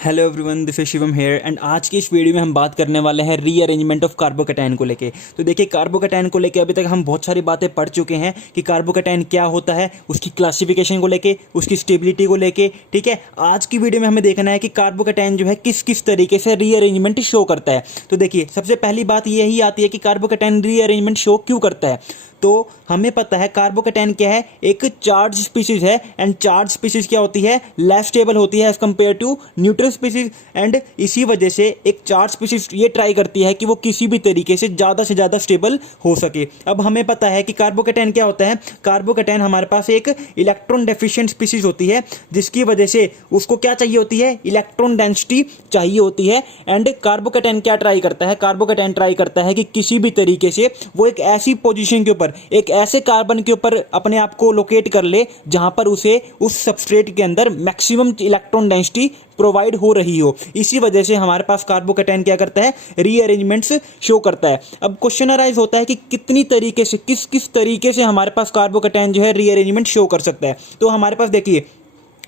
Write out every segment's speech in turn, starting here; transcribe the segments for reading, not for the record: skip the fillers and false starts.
Hello everyone, this is Shivam here and आज की इस वीडियो में हम बात करने वाले हैं रीअरेंजमेंट ऑफ कार्बोकैटायन को लेके। तो देखिए, कार्बोकैटायन को लेके अभी तक हम बहुत सारी बातें पढ़ चुके हैं कि कार्बोकैटायन क्या होता है, उसकी क्लासिफिकेशन को लेके, उसकी स्टेबिलिटी को लेके। ठीक है, आज की वीडियो में हमें देखना है कि कार्बोकैटायन जो है किस किस तरीके से रीअरेंजमेंट शो करता है। तो देखिए, सबसे पहली बात यही आती है कि कार्बोकैटायन रीअरेंजमेंट शो क्यों करता है। तो हमें पता है कार्बोकैटायन क्या है, एक चार्ज स्पीशीज है एंड चार्ज स्पीशीज क्या होती है, लेस स्टेबल होती है as compare to neutral species. And इसी वजह से एक चार्ज स्पीशीज ये ट्राई करती है कि वो किसी भी तरीके से ज़्यादा स्टेबल हो सके। अब हमें पता है कि कार्बोकैटायन क्या होता है। कार्बोकैटायन हमारे पास एक इलेक्ट्रॉन डेफिशिएंट स्पीशीज होती है, जिसकी वजह से उसको क्या चाहिए होती है, इलेक्ट्रॉन डेंसिटी चाहिए होती है। एंड कार्बोकैटायन क्या ट्राई करता है, कार्बोकैटायन ट्राई करता है कि किसी भी तरीके से वो एक ऐसी पोजीशन के ऊपर, एक ऐसे कार्बन के ऊपर अपने आप को लोकेट कर ले जहां पर उसे उस सबस्ट्रेट के अंदर मैक्सिमम इलेक्ट्रॉन डेंसिटी प्रोवाइड हो रही हो। इसी वजह से हमारे पास कार्बोकैटायन क्या करता है, रीअरेंजमेंट्स शो करता है। अब क्वेश्चन अराइज होता है कि कितनी तरीके से, किस किस तरीके से हमारे पास कार्बोकैटायन जो है रीअरेंजमेंट शो कर सकता है। तो हमारे पास देखिए,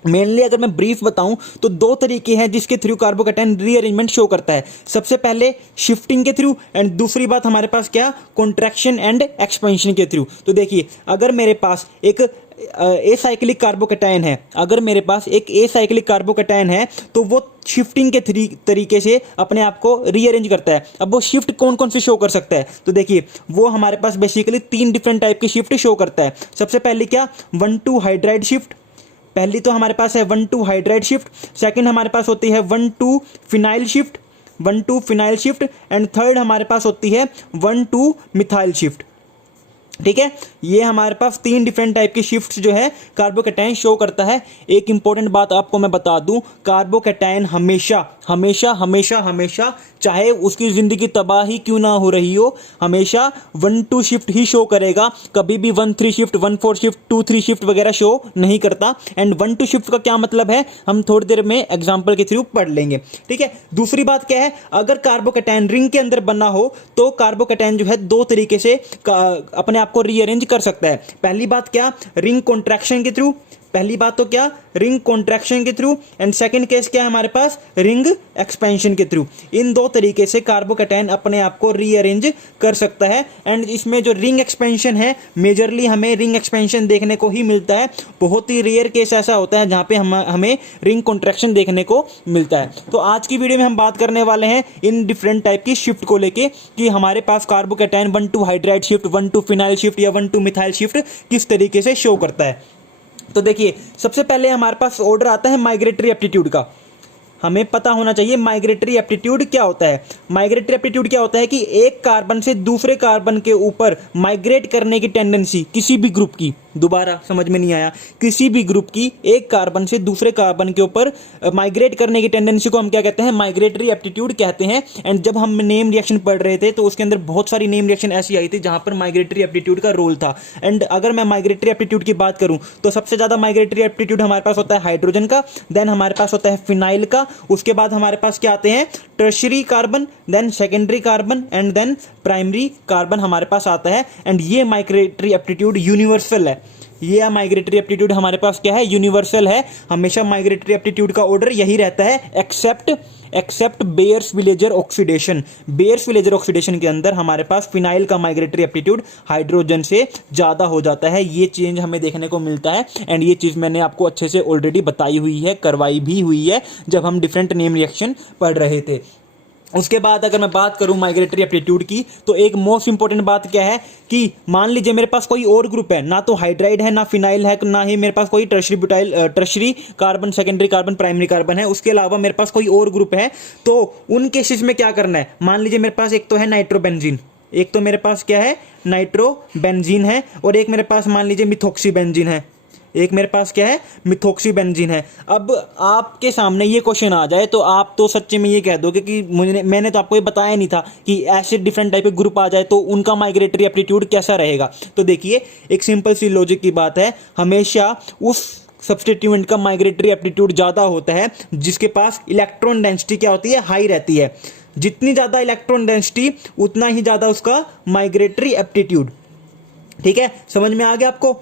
मेनली अगर मैं ब्रीफ बताऊं तो दो तरीके हैं जिसके थ्रू कार्बोकैटायन रीअरेंजमेंट शो करता है। सबसे पहले शिफ्टिंग के थ्रू एंड दूसरी बात हमारे पास क्या, कॉन्ट्रैक्शन एंड एक्सपेंशन के थ्रू। तो देखिए, अगर मेरे पास एक एसाइक्लिक कार्बोकैटायन है, अगर मेरे पास एक एसाइक्लिक कार्बोकैटायन है तो वो शिफ्टिंग के तरीके से अपने आप को रीअरेंज करता है। अब वो शिफ्ट कौन कौन से शो कर सकता है, तो देखिए वो हमारे पास बेसिकली 3 डिफरेंट टाइप की शिफ्ट शो करता है। सबसे पहले क्या, 1,2 हाइड्राइड शिफ्ट। पहली तो हमारे पास है 1,2 हाइड्राइड शिफ्ट। सेकंड हमारे पास होती है 1,2 phenyl shift, 1,2 phenyl shift. And third हमारे पास होती है 1,2 मिथाइल शिफ्ट। ठीक है, ये हमारे पास 3 डिफरेंट टाइप की शिफ्ट्स जो है कार्बोकैटायन शो करता है। एक इंपॉर्टेंट बात आपको मैं बता दूं, कार्बोकैटायन हमेशा हमेशा हमेशा हमेशा, चाहे उसकी जिंदगी तबाही क्यों ना हो रही हो, हमेशा 1,2 शिफ्ट ही शो करेगा। कभी भी 1,3 शिफ्ट, 1,4 शिफ्ट, 2,3 शिफ्ट वगैरह शो नहीं करता। एंड 1,2 शिफ्ट का क्या मतलब है, हम थोड़ी देर में एग्जाम्पल के थ्रू पढ़ लेंगे। ठीक है, दूसरी बात क्या है, अगर कार्बोकैटायन रिंग के अंदर बना हो तो कार्बोकैटायन जो है 2 तरीके से अपने आप को रीअरेंज कर सकता है। पहली बात क्या, रिंग कॉन्ट्रैक्शन के थ्रू। पहली बात तो क्या, रिंग कॉन्ट्रैक्शन के थ्रू। एंड सेकंड केस क्या है हमारे पास, रिंग एक्सपेंशन के थ्रू। इन 2 तरीके से कार्बोकैटायन अपने आप को रीअरेंज कर सकता है। एंड इसमें जो रिंग एक्सपेंशन है, मेजरली हमें रिंग एक्सपेंशन देखने को ही मिलता है। बहुत ही रेयर केस ऐसा होता है जहां पे हमें रिंग कॉन्ट्रैक्शन देखने को मिलता है। तो आज की वीडियो में हम बात करने वाले हैं इन डिफरेंट टाइप की शिफ्ट को लेके कि हमारे पास carbocation 1,2 hydride shift, 1,2 phenyl shift या 1,2 मिथाइल शिफ्ट किस तरीके से शो करता है। तो देखिए, सबसे पहले हमारे पास ऑर्डर आता है माइग्रेटरी एप्टीट्यूड का। हमें पता होना चाहिए माइग्रेटरी एप्टीट्यूड क्या होता है। माइग्रेटरी एप्टीट्यूड क्या होता है कि एक कार्बन से दूसरे कार्बन के ऊपर माइग्रेट करने की टेंडेंसी किसी भी ग्रुप की, दोबारा समझ में नहीं आया, किसी भी ग्रुप की एक कार्बन से दूसरे कार्बन के ऊपर माइग्रेट करने की टेंडेंसी को हम क्या कहते हैं, माइग्रेटरी एप्टीट्यूड कहते हैं। एंड जब हम नेम रिएक्शन पढ़ रहे थे तो उसके अंदर बहुत सारी नेम रिएक्शन ऐसी आई थी जहां पर माइग्रेटरी एप्टीट्यूड का रोल था। एंड अगर मैं माइग्रेटरी एप्टीट्यूड की बात करूं तो सबसे ज्यादा माइग्रेटरी एप्टीट्यूड हमारे पास होता है हाइड्रोजन का, देन हमारे पास होता है फिनाइल का, उसके बाद हमारे पास क्या आते हैं, tertiary carbon, then secondary carbon and then primary carbon हमारे पास आता है। एंड ये माइग्रेटरी एप्टीट्यूड यूनिवर्सल है। ये माइग्रेटरी एप्टीट्यूड हमारे पास क्या है, यूनिवर्सल है। हमेशा माइग्रेटरी एप्टीट्यूड का ऑर्डर यही रहता है, except Baeyer Villiger oxidation. Baeyer Villiger oxidation के अंदर हमारे पास फिनाइल का माइग्रेटरी एप्टीट्यूड हाइड्रोजन से ज़्यादा हो जाता है। ये चेंज हमें देखने को मिलता है। एंड ये चीज़ मैंने आपको अच्छे से ऑलरेडी बताई हुई है, करवाई भी हुई है जब हम डिफरेंट नेम रिएक्शन पढ़ रहे थे। उसके बाद अगर मैं बात करूं माइग्रेटरी एप्टीट्यूड की, तो एक मोस्ट इंपॉर्टेंट बात क्या है कि मान लीजिए मेरे पास कोई और ग्रुप है, ना तो हाइड्राइड है, ना फिनाइल है, ना ही मेरे पास कोई tertiary carbon, secondary carbon, primary carbon है, उसके अलावा मेरे पास कोई और ग्रुप है। तो उन केसेस में क्या करना है, मान लीजिए मेरे पास एक तो है नाइट्रोबेंजीन, एक तो मेरे पास क्या है, नाइट्रोबेंजीन है, और एक मेरे पास मान लीजिए मिथॉक्सीबेंजीन है, एक मेरे पास क्या है, मिथॉक्सीबेंजीन है। अब आपके सामने ये क्वेश्चन आ जाए तो आप तो सच्चे में ये कह दोगे कि मैंने तो आपको ये बताया नहीं था कि ऐसे डिफरेंट टाइप के ग्रुप आ जाए तो उनका माइग्रेटरी एप्टीट्यूड कैसा रहेगा। तो देखिए, एक सिंपल सी लॉजिक की बात है, हमेशा उस सब्स्टिट्यूएंट का माइग्रेटरी एप्टीट्यूड ज़्यादा होता है जिसके पास इलेक्ट्रॉन डेंसिटी क्या होती है, हाई रहती है। जितनी ज़्यादा इलेक्ट्रॉन डेंसिटी उतना ही ज़्यादा उसका माइग्रेटरी एप्टीट्यूड। ठीक है, समझ में आ गया आपको।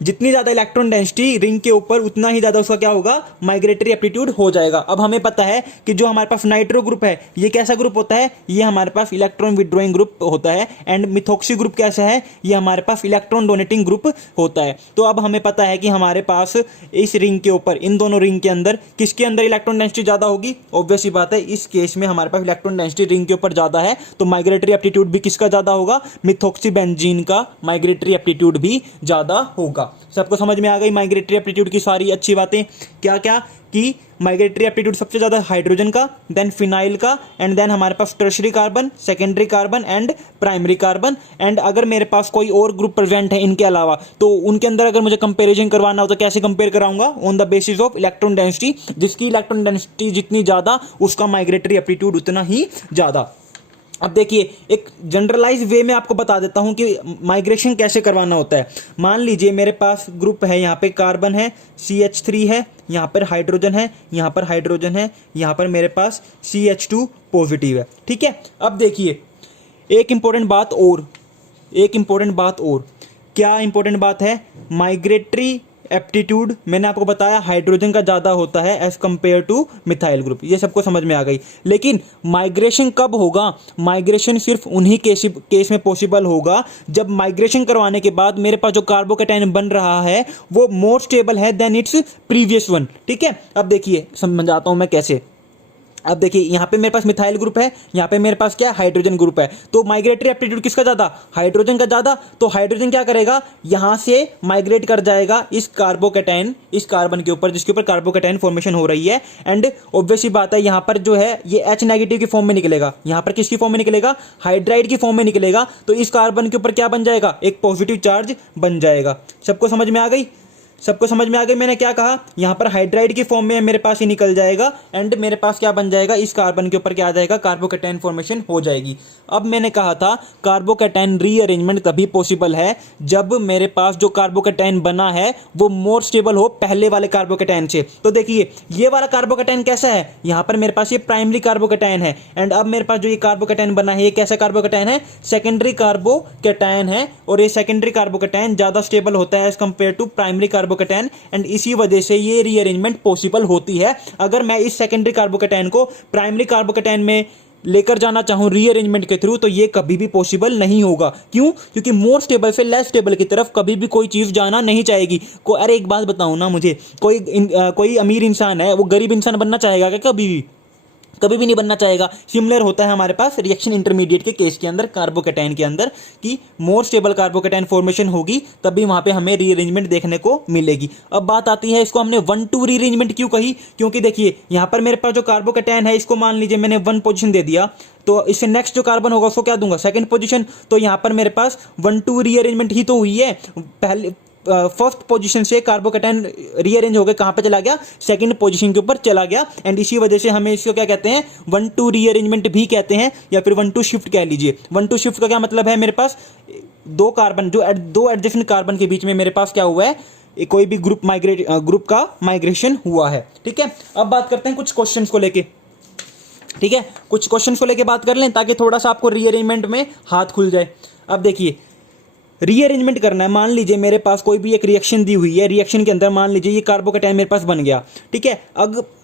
जितनी ज़्यादा इलेक्ट्रॉन डेंसिटी रिंग के ऊपर उतना ही ज़्यादा उसका क्या होगा, माइग्रेटरी एप्टीट्यूड हो जाएगा। अब हमें पता है कि जो हमारे पास नाइट्रो ग्रुप है ये कैसा ग्रुप होता है, ये हमारे पास इलेक्ट्रॉन विड्रॉइंग ग्रुप होता है। एंड मिथॉक्सी ग्रुप कैसा है, ये हमारे पास इलेक्ट्रॉन डोनेटिंग ग्रुप होता है। तो अब हमें पता है कि हमारे पास इस रिंग के ऊपर, इन दोनों रिंग के अंदर किसके अंदर इलेक्ट्रॉन डेंसिटी ज़्यादा होगी, ऑब्वियस सी बात है इस केस में हमारे पास इलेक्ट्रॉन डेंसिटी रिंग के ऊपर ज़्यादा है, तो माइग्रेटरी एप्टीट्यूड भी किसका ज़्यादा होगा, मिथॉक्सी बेंजीन का माइग्रेटरी एप्टीट्यूड भी ज़्यादा होगा। सबको समझ में आ गई माइग्रेटरी एप्टीट्यूड की सारी अच्छी बातें। क्या क्या कि माइग्रेटरी एप्टीट्यूड सबसे ज़्यादा हाइड्रोजन का, देन फिनाइल का, एंड देन हमारे पास tertiary carbon, secondary carbon and primary carbon. And अगर मेरे पास कोई और ग्रुप प्रेजेंट है इनके अलावा, तो उनके अंदर अगर मुझे कंपेरिजन करवाना हो तो कैसे कंपेयर कराऊंगा, on the basis of electron density. जिसकी इलेक्ट्रॉन डेंसिटी जितनी ज़्यादा उसका माइग्रेटरी एप्टीट्यूड उतना ही ज़्यादा। अब देखिए एक जनरलाइज वे में आपको बता देता हूं कि माइग्रेशन कैसे करवाना होता है। मान लीजिए मेरे पास ग्रुप है, यहाँ पे कार्बन है, CH3 है, यहाँ पर हाइड्रोजन है, यहाँ पर हाइड्रोजन है, यहाँ पर मेरे पास CH2 पॉजिटिव है। ठीक है, अब देखिए एक इंपॉर्टेंट बात और, क्या इंपॉर्टेंट बात है, माइग्रेटरी एप्टीट्यूड मैंने आपको बताया हाइड्रोजन का ज़्यादा होता है as compare to methyl group, ये सबको समझ में आ गई। लेकिन माइग्रेशन कब होगा, माइग्रेशन सिर्फ उन्हीं केस में पॉसिबल होगा जब माइग्रेशन करवाने के बाद मेरे पास जो कार्बोकैटायन बन रहा है वो मोर स्टेबल है देन इट्स प्रीवियस वन। ठीक है, अब देखिए समझाता हूँ मैं कैसे। अब देखिए यहाँ पे मेरे पास मिथाइल ग्रुप है, यहाँ पे मेरे पास क्या हाइड्रोजन ग्रुप है, तो माइग्रेटरी एप्टीट्यूड किसका ज़्यादा, हाइड्रोजन का ज़्यादा। तो हाइड्रोजन क्या करेगा, यहाँ से माइग्रेट कर जाएगा इस कार्बोकैटायन, इस कार्बन के ऊपर जिसके ऊपर कार्बोकैटायन फॉर्मेशन हो रही है। एंड ऑब्वियस ही बात है यहाँ पर जो है ये H नेगेटिव की फॉर्म में निकलेगा, यहाँ पर किसकी फॉर्म में निकलेगा, हाइड्राइड की फॉर्म में निकलेगा। तो इस कार्बन के ऊपर क्या बन जाएगा, एक पॉजिटिव चार्ज बन जाएगा। सबको समझ में आ गई, सबको समझ में आ गई मैंने क्या कहा, यहाँ पर हाइड्राइड की फॉर्म में मेरे पास ये निकल जाएगा एंड मेरे पास क्या बन जाएगा, इस कार्बन के ऊपर क्या आ जाएगा, कार्बोकैटायन फॉर्मेशन हो जाएगी। अब मैंने कहा था कार्बोकैटायन रीअरेंजमेंट तभी पॉसिबल है जब मेरे पास जो कार्बोकैटायन बना है वो मोर स्टेबल हो पहले वाले कार्बोकैटायन से। तो देखिए ये वाला कार्बोकैटायन कैसा है, यहाँ पर मेरे पास ये प्राइमरी कार्बोकैटायन है एंड अब मेरे पास जो ये कार्बोकैटायन बना है ये कैसा कार्बोकैटायन है, सेकेंडरी कार्बोकैटायन है। और ये सेकेंडरी कार्बोकैटायन ज़्यादा स्टेबल होता है as compare to primary carbocation and इसी वजह से ये रीअरेंजमेंट पॉसिबल होती है। अगर मैं इस सेकेंडरी कार्बोकैटायन को प्राइमरी कार्बोकैटायन में लेकर जाना चाहूं रीअरेंजमेंट के थ्रू, तो ये कभी भी पॉसिबल नहीं होगा। क्यों, क्योंकि मोर स्टेबल से लेस स्टेबल की तरफ कभी भी कोई चीज़ जाना नहीं चाहेगी। अरे एक बात बताऊं ना, मुझे कोई अमीर इंसान है वो गरीब इंसान बनना चाहेगा क्या, कभी भी नहीं बनना चाहेगा। सिमिलर होता है हमारे पास रिएक्शन इंटरमीडिएट के केस के अंदर, कार्बोकैटायन के अंदर, कि मोर स्टेबल कार्बोकैटायन फॉर्मेशन होगी तभी वहां पे हमें रीअरेंजमेंट देखने को मिलेगी। अब बात आती है इसको हमने 1-2 रीअरेंजमेंट क्यों कही, क्योंकि देखिए यहां पर मेरे पास जो कार्बोकैटायन है इसको मान लीजिए मैंने 1 पोजीशन दे दिया, तो इससे नेक्स्ट जो कार्बन होगा उसको क्या दूंगा, सेकंड पोजीशन। तो यहां पर मेरे पास 1-2 रीअरेंजमेंट ही तो हुई है। पहले फर्स्ट पोजीशन से कार्बोकैटायन रीअरेंज हो गए, कहां पे चला गया, सेकंड पोजीशन के ऊपर चला गया। एंड इसी वजह से हमें इसको क्या कहते हैं, 1-2 रीअरेंजमेंट भी कहते हैं या फिर 1-2 शिफ्ट कह लीजिए। 1-2 शिफ्ट का क्या मतलब है, मेरे पास दो कार्बन, जो दो एडजेसेंट कार्बन के बीच में मेरे पास क्या हुआ है, कोई भी ग्रुप का माइग्रेशन हुआ है। ठीक है, अब बात करते हैं कुछ क्वेश्चंस को लेके। ठीक है, कुछ क्वेश्चंस को लेके बात कर लें ताकि थोड़ा सा आपको रीअरेंजमेंट में हाथ खुल जाए। अब देखिए रीअरेंजमेंट करना है, मान लीजिए मेरे पास कोई भी एक रिएक्शन दी हुई है, रिएक्शन के अंदर मान लीजिए ये कार्बोकैटायन मेरे पास बन गया। ठीक है,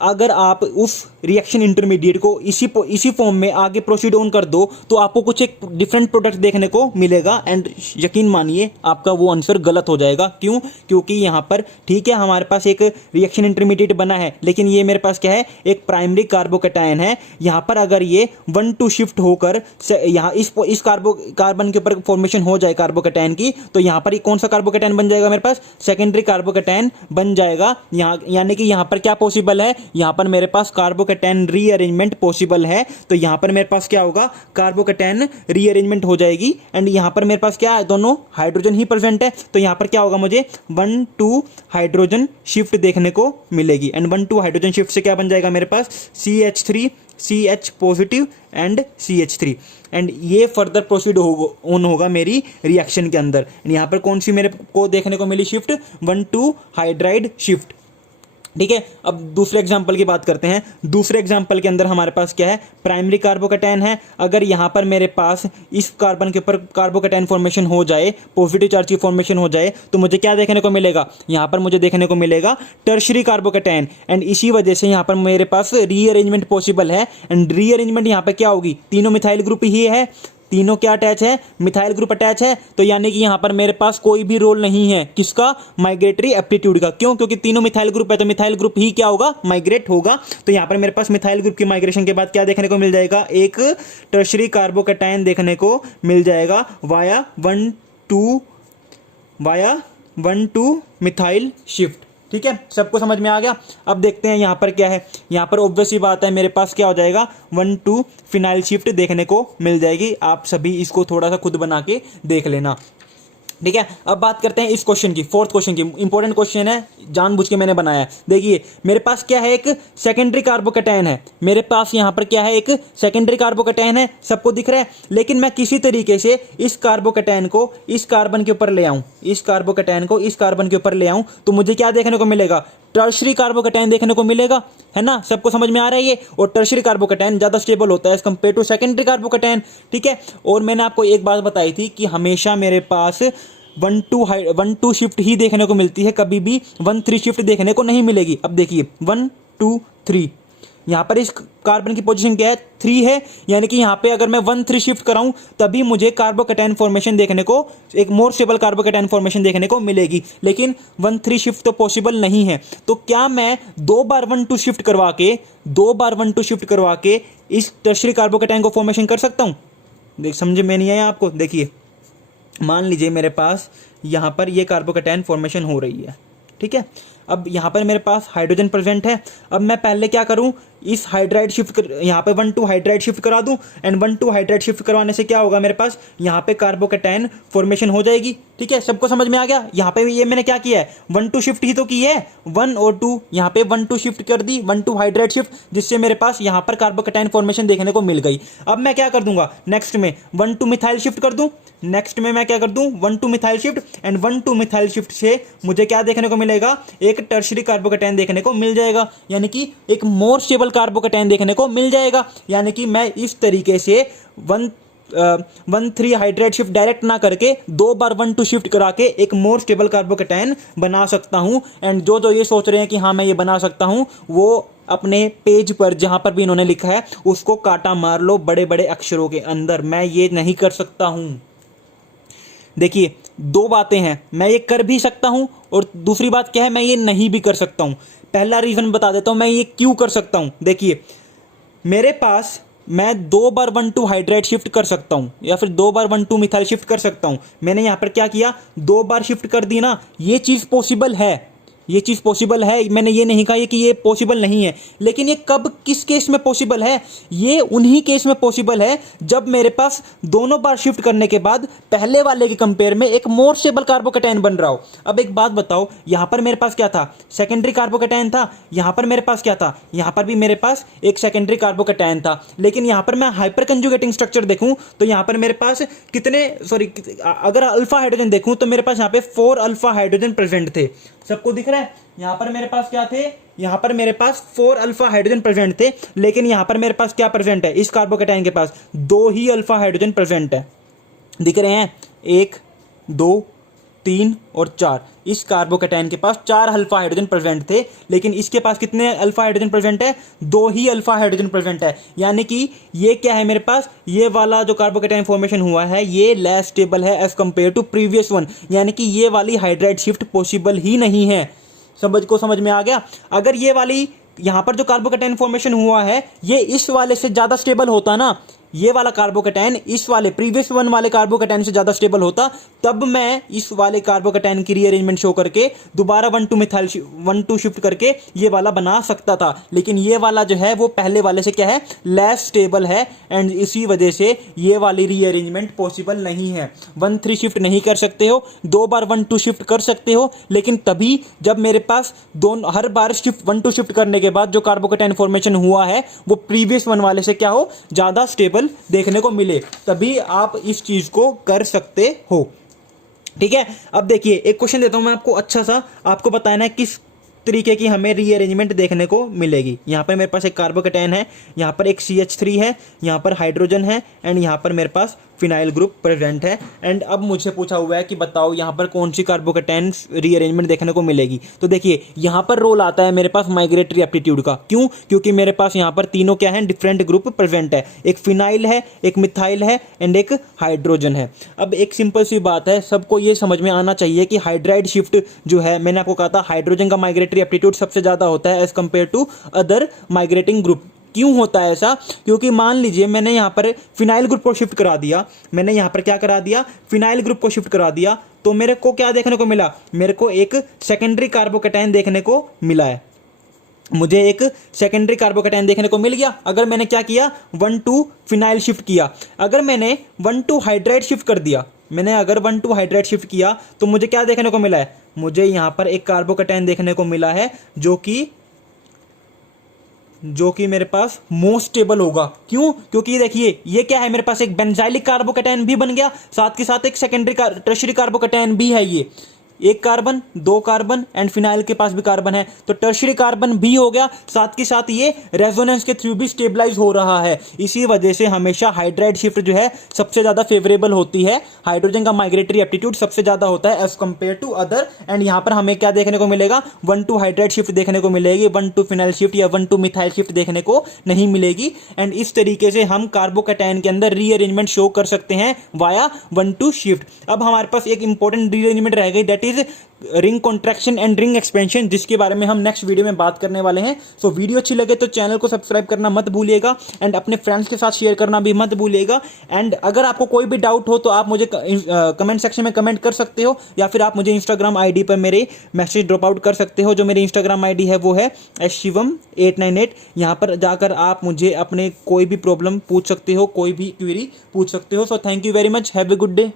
अगर आप उस रिएक्शन इंटरमीडिएट को इसी फॉर्म में आगे प्रोसीड ऑन कर दो तो आपको कुछ एक डिफरेंट प्रोडक्ट देखने को मिलेगा एंड यकीन मानिए आपका वो आंसर गलत हो जाएगा। क्यों, क्योंकि यहाँ पर ठीक है हमारे पास एक रिएक्शन इंटरमीडिएट बना है, लेकिन ये मेरे पास क्या है, एक प्राइमरी कार्बोकैटायन है। यहाँ पर अगर ये 1-2 शिफ्ट होकर यहाँ इस कार्बन के ऊपर फॉर्मेशन हो जाए कार्बोकैटायन की, तो यहां पर कौन सा कार्बोकैटायन बन जाएगा, मेरे पास सेकेंडरी कार्बोकैटायन बन जाएगा। यानी कि यहां पर क्या पॉसिबल है, यहां पर मेरे पास कार्बोकैटायन रीअरेंजमेंट पॉसिबल है। तो यहां पर मेरे पास क्या होगा, कार्बोकैटायन रीअरेंजमेंट हो जाएगी एंड यहां पर मेरे पास क्या है, दोनों हाइड्रोजन ही प्रेजेंट है। तो यहां पर क्या होगा, मुझे 1-2 हाइड्रोजन शिफ्ट देखने को मिलेगी एंड 1-2 हाइड्रोजन शिफ्ट से क्या बन जाएगा, मेरे पास CH3 CH positive and CH3 and ये फर्दर प्रोसीड ऑन होगा मेरी रिएक्शन के अंदर। यहाँ पर कौन सी मेरे को देखने को मिली शिफ्ट, 1-2 हाइड्राइड शिफ्ट। ठीक है। अब दूसरे एग्जाम्पल की बात करते हैं। दूसरे एग्जाम्पल के अंदर हमारे पास क्या है, प्राइमरी कार्बोकैटायन है। अगर यहाँ पर मेरे पास इस कार्बन के ऊपर कार्बोकैटायन फॉर्मेशन हो जाए, पॉजिटिव चार्ज की फॉर्मेशन हो जाए, तो मुझे क्या देखने को मिलेगा, यहाँ पर मुझे देखने को मिलेगा टर्शरी कार्बोकैटायन। एंड इसी वजह से यहाँ पर मेरे पास रीअरेंजमेंट पॉसिबल है। एंड रीअरेंजमेंट यहाँ पर क्या होगी, तीनों मिथाइल ग्रुप ही है, तीनों क्या अटैच है, मिथाइल ग्रुप अटैच है। तो यानी कि यहां पर मेरे पास कोई भी रोल नहीं है किसका, माइग्रेटरी एप्टीट्यूड का। क्यों, क्योंकि तीनों मिथाइल ग्रुप है, तो मिथाइल ग्रुप ही क्या होगा, माइग्रेट होगा। तो यहां पर मेरे पास मिथाइल ग्रुप की माइग्रेशन के बाद क्या देखने को मिल जाएगा, एक टर्शरी कार्बोकैटायन देखने को मिल जाएगा वाया 1,2 मिथाइल शिफ्ट। ठीक है, सबको समझ में आ गया। अब देखते हैं यहाँ पर क्या है। यहाँ पर ऑब्वियस ही बात है, मेरे पास क्या हो जाएगा, 1,2 फिनाइल शिफ्ट देखने को मिल जाएगी। आप सभी इसको थोड़ा सा खुद बना के देख लेना। ठीक है, अब बात करते हैं इस क्वेश्चन की, फोर्थ क्वेश्चन की। इंपॉर्टेंट क्वेश्चन है, जानबूझ के मैंने बनाया है। देखिए मेरे पास क्या है, एक सेकेंडरी कार्बोकैटायन है। मेरे पास यहाँ पर क्या है, एक सेकेंडरी कार्बोकैटायन है, सबको दिख रहा है। लेकिन मैं किसी तरीके से इस कार्बोकैटायन को इस कार्बन के ऊपर ले आऊं, इस कार्बोकैटायन को इस कार्बन के ऊपर ले आऊं, तो मुझे क्या देखने को मिलेगा, टर्शरी कार्बोकैटायन देखने को मिलेगा, है ना। सबको समझ में आ रहा है ये। और टर्शरी कार्बोकैटायन ज्यादा स्टेबल होता है as compare to secondary carbocation. ठीक है, और मैंने आपको एक बात बताई थी कि हमेशा मेरे पास 1,2 शिफ्ट ही देखने को मिलती है, कभी भी 1,3 शिफ्ट देखने को नहीं मिलेगी। अब देखिए 1, 2, 3, यहाँ पर इस कार्बन की पोजीशन क्या है, 3 है। यानी कि यहाँ पे अगर मैं 1,3 शिफ्ट कराऊं तभी मुझे कार्बोकैटायन फॉर्मेशन देखने को, एक मोर स्टेबल कार्बोकैटायन फॉर्मेशन देखने को मिलेगी। लेकिन 1,3 शिफ्ट तो पॉसिबल नहीं है। तो क्या मैं 2 बार 1,2 शिफ्ट करवा के इस टर्शरी कार्बोकैटायन को फॉर्मेशन कर सकता हूं? देख, समझ में नहीं आया आपको? देखिए मान लीजिए मेरे पास यहाँ पर ये कार्बोकैटायन फॉर्मेशन हो रही है। ठीक है, अब यहाँ पर मेरे पास हाइड्रोजन प्रेजेंट है। अब मैं पहले क्या करूँ, इस हाइड्राइड शिफ्ट कर, यहाँ पे 1,2 हाइड्राइड शिफ्ट करा दूँ। एंड 1,2 हाइड्राइड शिफ्ट करवाने से क्या होगा, मेरे पास यहाँ पे कार्बोकैटायन फॉर्मेशन हो जाएगी। ठीक है, सबको समझ में आ गया। यहाँ पे ये मैंने क्या किया है, 1,2 शिफ्ट ही तो की है, 1 और 2, यहाँ पे 1,2 शिफ्ट कर दी, 1,2 हाइड्राइड शिफ्ट, जिससे मेरे पास यहाँ पर कार्बोकैटायन फॉर्मेशन देखने को मिल गई। अब मैं क्या कर दूंगा, नेक्स्ट में 1,2 मिथाइल शिफ्ट कर दूं। नेक्स्ट में मैं क्या कर दूं, 1,2 methyl shift. And 1,2 methyl shift से मुझे क्या देखने को मिलेगा, एक टर्शरी कार्बोकैटायन देखने को मिल जाएगा, यानी कि एक मोर स्टेबल कार्बोकैटायन देखने को मिल जाएगा। यानी कि मैं इस तरीके से 1,3 हाइड्राइड शिफ्ट डायरेक्ट ना करके 2 बार 1,2 शिफ्ट करा के एक मोर स्टेबल कार्बोकैटायन बना सकता हूं। एंड जो ये सोच रहे हैं कि हाँ मैं ये बना सकता हूं, वो अपने पेज पर जहां पर भी इन्होंने लिखा है उसको काटा मार लो बड़े बड़े अक्षरों के अंदर। मैं ये नहीं कर सकता हूं। देखिए 2 बातें हैं, मैं ये कर भी सकता हूं और दूसरी बात क्या है, मैं ये नहीं भी कर सकता हूं। पहला रीजन बता देता हूं मैं ये क्यों कर सकता हूं। देखिए मेरे पास, मैं 2 बार 1,2 हाइड्राइड शिफ्ट कर सकता हूं या फिर 2 बार 1,2 मिथाइल शिफ्ट कर सकता हूं। मैंने यहां पर क्या किया, 2 बार शिफ्ट कर दी ना, ये चीज पॉसिबल है, ये चीज पॉसिबल है। मैंने ये नहीं कहा कि ये पॉसिबल नहीं है, लेकिन ये कब किस केस में पॉसिबल है, ये उन्हीं केस में पॉसिबल है जब मेरे पास दोनों बार शिफ्ट करने के बाद पहले वाले के कंपेयर में एक मोर स्टेबल कार्बोकैटायन बन रहा हो। अब एक बात बताओ, यहां पर मेरे पास क्या था, सेकेंडरी कार्बोकैटायन था। यहां पर मेरे पास क्या था, यहां पर भी मेरे पास एक सेकेंडरी कार्बोकैटायन था। लेकिन यहां पर मैं हाइपर कंजुगेटिंग स्ट्रक्चर देखूं तो यहां पर मेरे पास अगर अल्फा हाइड्रोजन देखूं तो मेरे पास यहां पे 4 अल्फा हाइड्रोजन प्रेजेंट थे। सबको दिख रहा है, यहां पर मेरे पास क्या थे, यहां पर मेरे पास 4 अल्फा हाइड्रोजन प्रेजेंट थे। लेकिन यहां पर मेरे पास क्या प्रेजेंट है, इस कार्बोकैटायन के पास 2 ही अल्फा हाइड्रोजन प्रेजेंट है। दिख रहे हैं, 1, 2, 3 और 4। इस कार्बोकैटायन के पास 4 अल्फा हाइड्रोजन प्रेजेंट थे, लेकिन इसके पास कितने अल्फा हाइड्रोजन प्रेजेंट है, 2 ही अल्फा हाइड्रोजन प्रेजेंट है। यानी कि ये क्या है, मेरे पास ये वाला जो कार्बोकैटायन फॉर्मेशन हुआ है ये लेस स्टेबल है as compare to previous one. यानी कि ये वाली हाइड्राइड शिफ्ट पॉसिबल ही नहीं है। समझ में आ गया। अगर ये वाली यहां पर जो कार्बोकैटायन फॉर्मेशन हुआ है ये इस वाले से ज्यादा स्टेबल होता ना, ये वाला कार्बोकैटायन इस वाले प्रीवियस वन वाले कार्बोकैटायन से ज्यादा स्टेबल होता, तब मैं इस वाले कार्बोकैटायन की रीअरेंजमेंट शो करके दोबारा 1,2 शिफ्ट करके ये वाला बना सकता था। लेकिन ये वाला जो है वो पहले वाले से क्या है, लेस स्टेबल है। एंड इसी वजह से ये वाली रीअरेंजमेंट पॉसिबल नहीं है। 1,3 शिफ्ट नहीं कर सकते हो, 2 बार 1,2 शिफ्ट कर सकते हो, लेकिन तभी जब मेरे पास हर बार 1,2 शिफ्ट करने के बाद जो कार्बोकैटायन फॉर्मेशन हुआ है वो प्रीवियस वन वाले से क्या हो, ज्यादा स्टेबल देखने को मिले, तभी आप इस चीज को कर सकते हो। ठीक है, अब देखिए एक क्वेश्चन देता हूं मैं आपको, अच्छा सा आपको बताना है किस तरीके की हमें रीअरेंजमेंट देखने को मिलेगी। यहाँ पर मेरे पास एक कार्बोकेटायन है, यहाँ पर एक CH3 है, यहाँ पर हाइड्रोजन है एंड यहाँ पर मेरे पास फिनाइल ग्रुप प्रेजेंट है। एंड अब मुझे पूछा हुआ है कि बताओ यहाँ पर कौन सी कार्बोकेटायन रीअरेंजमेंट देखने को मिलेगी। तो देखिए यहाँ पर रोल आता है मेरे पास माइग्रेटरी एप्टीट्यूड का। क्यों? क्योंकि मेरे पास यहाँ पर तीनों क्या है, डिफरेंट ग्रुप प्रेजेंट है। एक फिनाइल है, एक मिथाइल है एंड एक हाइड्रोजन है। अब एक सिंपल सी बात है, सबको ये समझ में आना चाहिए कि हाइड्राइड शिफ्ट जो है, मैंने आपको कहा था हाइड्रोजन का माइग्रेटरी एप्टीट्यूड सबसे ज़्यादा होता है as compare to other migrating group. क्यों होता है ऐसा? क्योंकि मान लीजिए मैंने यहाँ पर फिनाइल ग्रुप को शिफ्ट करा दिया, मैंने यहाँ पर क्या करा दिया, फिनाइल ग्रुप को शिफ्ट करा दिया, तो मेरे को क्या देखने को मिला, मेरे को एक सेकेंडरी कार्बोकेटायन देखने को मिला है। मुझे एक सेकेंडरी कार्बोकेटायन देखने को मिल गया अगर मैंने क्या किया, 1,2 फिनाइल शिफ्ट किया। अगर मैंने 1,2 हाइड्राइड शिफ्ट कर दिया, मैंने अगर 1,2 हाइड्राइड शिफ्ट किया तो मुझे क्या देखने को मिला है, मुझे यहाँ पर एक कार्बोकेटायन देखने को मिला है जो कि मेरे पास मोस्ट स्टेबल होगा। क्यों? क्योंकि देखिए ये क्या है, मेरे पास एक बेंजाइलिक कार्बोकेटायन भी बन गया, साथ के साथ एक सेकेंडरी टर्शियरी कार्बोकेटायन भी है। ये एक कार्बन, दो कार्बन एंड फिनाइल के पास भी कार्बन है, तो टर्शियरी कार्बन भी हो गया, साथ के साथ ये रेजोनेंस के थ्रू भी स्टेबलाइज हो रहा है। इसी वजह से हमेशा हाइड्राइड शिफ्ट जो है सबसे ज्यादा फेवरेबल होती है। हाइड्रोजन का माइग्रेटरी एप्टीट्यूड सबसे ज्यादा होता है as compare to other. And यहाँ पर हमें क्या देखने को मिलेगा, 1,2 हाइड्राइड शिफ्ट देखने को मिलेगी, 1,2 फिनाइल शिफ्ट या 1,2 मिथाइल शिफ्ट देखने को नहीं मिलेगी। एंड इस तरीके से हम कार्बोकेटायन के अंदर रीअरेंजमेंट शो कर सकते हैं वाया 1,2 शिफ्ट। अब हमारे पास एक इंपॉर्टेंट रीअरेंजमेंट रह गई, that is ring contraction and ring expansion, जिसके बारे में हम नेक्स्ट वीडियो में बात करने वाले हैं। सो वीडियो अच्छी लगे तो चैनल को सब्सक्राइब करना मत भूलिएगा एंड अपने फ्रेंड्स के साथ शेयर करना भी मत भूलिएगा। एंड अगर आपको कोई भी डाउट हो तो आप मुझे कमेंट सेक्शन में कमेंट कर सकते हो, या फिर आप मुझे इंस्टाग्राम आईडी पर मेरे मैसेज ड्रॉप आउट कर सकते हो। जो मेरी इंस्टाग्राम आईडी है वो है shivam898। यहाँ पर जाकर आप मुझे अपने कोई भी प्रॉब्लम पूछ सकते हो, कोई भी क्वेरी पूछ सकते हो। So thank you very much, have a good day.